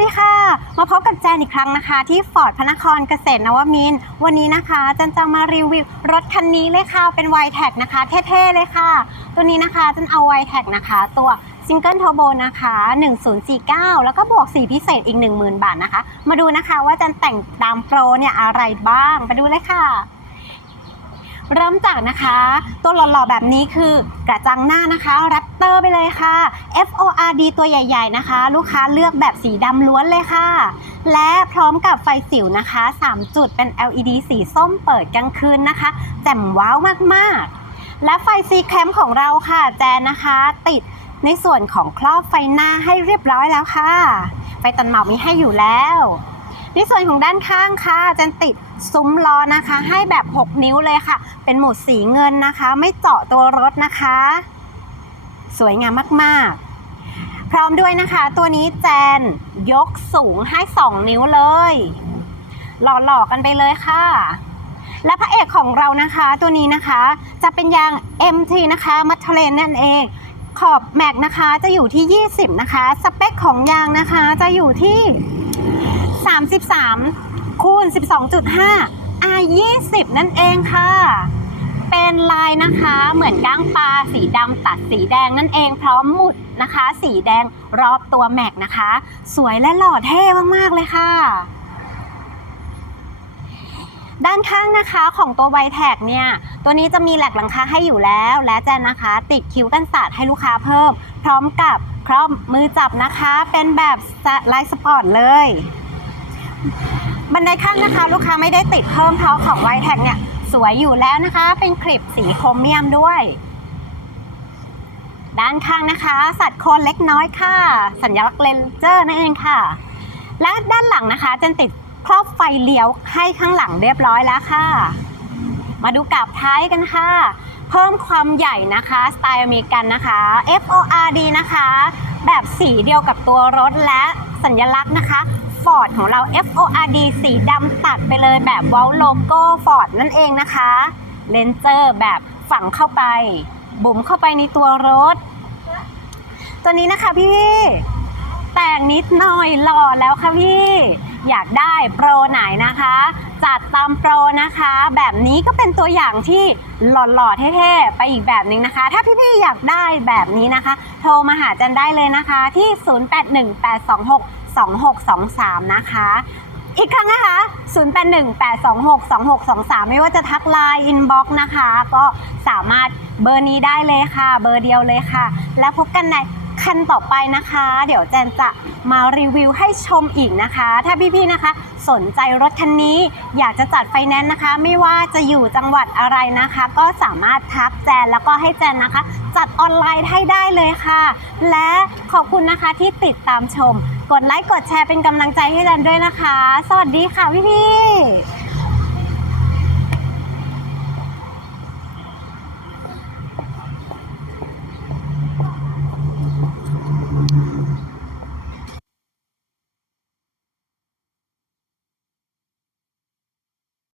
ดีค่ะ มาพบกับแจนอีกครั้งนะคะ ที่ฟอร์ดพระนครเกษตรนวมินทร์วันนี้นะคะแจันจะมารีวิวรถคันนี้เลยค่ะ เป็น y t แท็นะคะเท่ๆเลยค่ะ ตัวนี้นะคะจันเอา y t แท็นะคะ ตัวซิงเกิลเทอร์โบนะคะ 1049 แล้วก็บวกสีพิเศษอีก 10,000 บาทนะคะ มาดูนะคะว่าจันแต่งตามโปรเนี่ยอะไรบ้างไปดูเลยค่ะ เริ่มจากนะคะ ตัวหล่อๆแบบนี้คือกระจังหน้านะคะแรปเตอร์ไปเลยค่ะ FORD ตัวใหญ่ ๆนะคะ ลูกค้าเลือกแบบสีดำล้วนเลยค่ะ และพร้อมกับไฟสิวนะคะ 3 จุดเป็น LED สีส้มเปิดกลางคืนนะคะ แจ่มว้าวมากๆ และไฟซีแคมของเราค่ะ แจนนะคะ ติดในส่วนของครอบไฟหน้าให้เรียบร้อยแล้วค่ะ ไฟตันเหมามีให้อยู่แล้ว ในส่วนของด้านข้างค่ะจนติดซุ้มล้อนะคะ ให้แบบ 6 นิ้วเลยค่ะ เป็นโหมดสีเงินนะคะ ไม่เจาะตัวรถนะคะ สวยงามมากๆ พร้อมด้วยนะคะ ตัวนี้แจนยกสูงให้ 2 นิ้วเลย หล่อๆกันไปเลยค่ะและพระเอกของเรานะคะตัวนี้นะคะจะเป็นยาง MT นะคะมัทเทเลนนั่นเอง ขอบแม็กนะคะจะอยู่ที่ 20 นะคะ สเปคของยางนะคะจะอยู่ที่ 33 คูณ 12.5 R 20นั่นเองค่ะ เป็นลายนะคะเหมือนก้างปลาสีดำตัดสีแดงนั่นเองพร้อมหมุดนะคะ สีแดงรอบตัวแม็กนะคะ สวยและหล่อเท่มากๆเลยค่ะด้านข้างนะคะของตัวไวแท็กเนี่ย ตัวนี้จะมีแหลกหลังคาให้อยู่แล้ว และจนนะคะติดคิ้วกันสาดให้ลูกค้าเพิ่ม พร้อมกับครอบมือจับนะคะ เป็นแบบลายสปอร์ตเลย บันไดข้างนะคะ ลูกค้าไม่ได้ติดเพิ่มเพราของไวแท็กเนี่ย สวยอยู่แล้วนะคะ เป็นคลิปสีโครเมียมด้วย ด้านข้างนะคะ สัตว์โคนเล็กน้อยค่ะ สัญลักษณ์เลนเจอร์นั่นเองค่ะ และด้านหลังนะคะจะติดครอบไฟเลี้ยวให้ข้างหลังเรียบร้อยแล้วค่ะ มาดูกับท้ายกันค่ะ เพิ่มความใหญ่นะคะ สไตล์อเมริกันนะคะ FORD นะคะ แบบสีเดียวกับตัวรถและสัญลักษณ์นะคะ Ford ของเรา FORD สีดำตัดไปเลยแบบวอลโลโก้ Ford นั่นเองนะคะเลนเจอร์แบบฝังเข้าไป บุ๋มเข้าไปในตัวรถ ตัวนี้นะคะพี่แต่งนิดหน่อยหล่อแล้วค่ะพี่ อยากได้โปรไหนนะคะ จัดตามโปรนะคะ แบบนี้ก็เป็นตัวอย่างที่หล่อๆเท่ๆไปอีกแบบหนึ่งนะคะ ถ้าพี่ๆอยากได้แบบนี้นะคะ โทรมาหาจันได้เลยนะคะที่ 2623 นะคะ อีกครั้งนะคะ 0818262623 ไม่ว่าจะทักไลน์อินบ็อกซ์นะคะ ก็สามารถเบอร์นี้ได้เลยค่ะ เบอร์เดียวเลยค่ะ แล้วพบกันใน คันต่อไปนะคะ เดี๋ยวแจนจะมารีวิวให้ชมอีกนะคะ ถ้าพี่ๆนะคะ สนใจรถคันนี้อยากจะจัดไฟแนนซ์นะคะ ไม่ว่าจะอยู่จังหวัดอะไรนะคะ ก็สามารถทักแจนแล้วก็ให้แจนนะคะ จัดออนไลน์ให้ได้เลยค่ะ และขอบคุณนะคะที่ติดตามชม กดไลค์กดแชร์เป็นกำลังใจให้แจนด้วยนะคะ สวัสดีค่ะพี่ๆ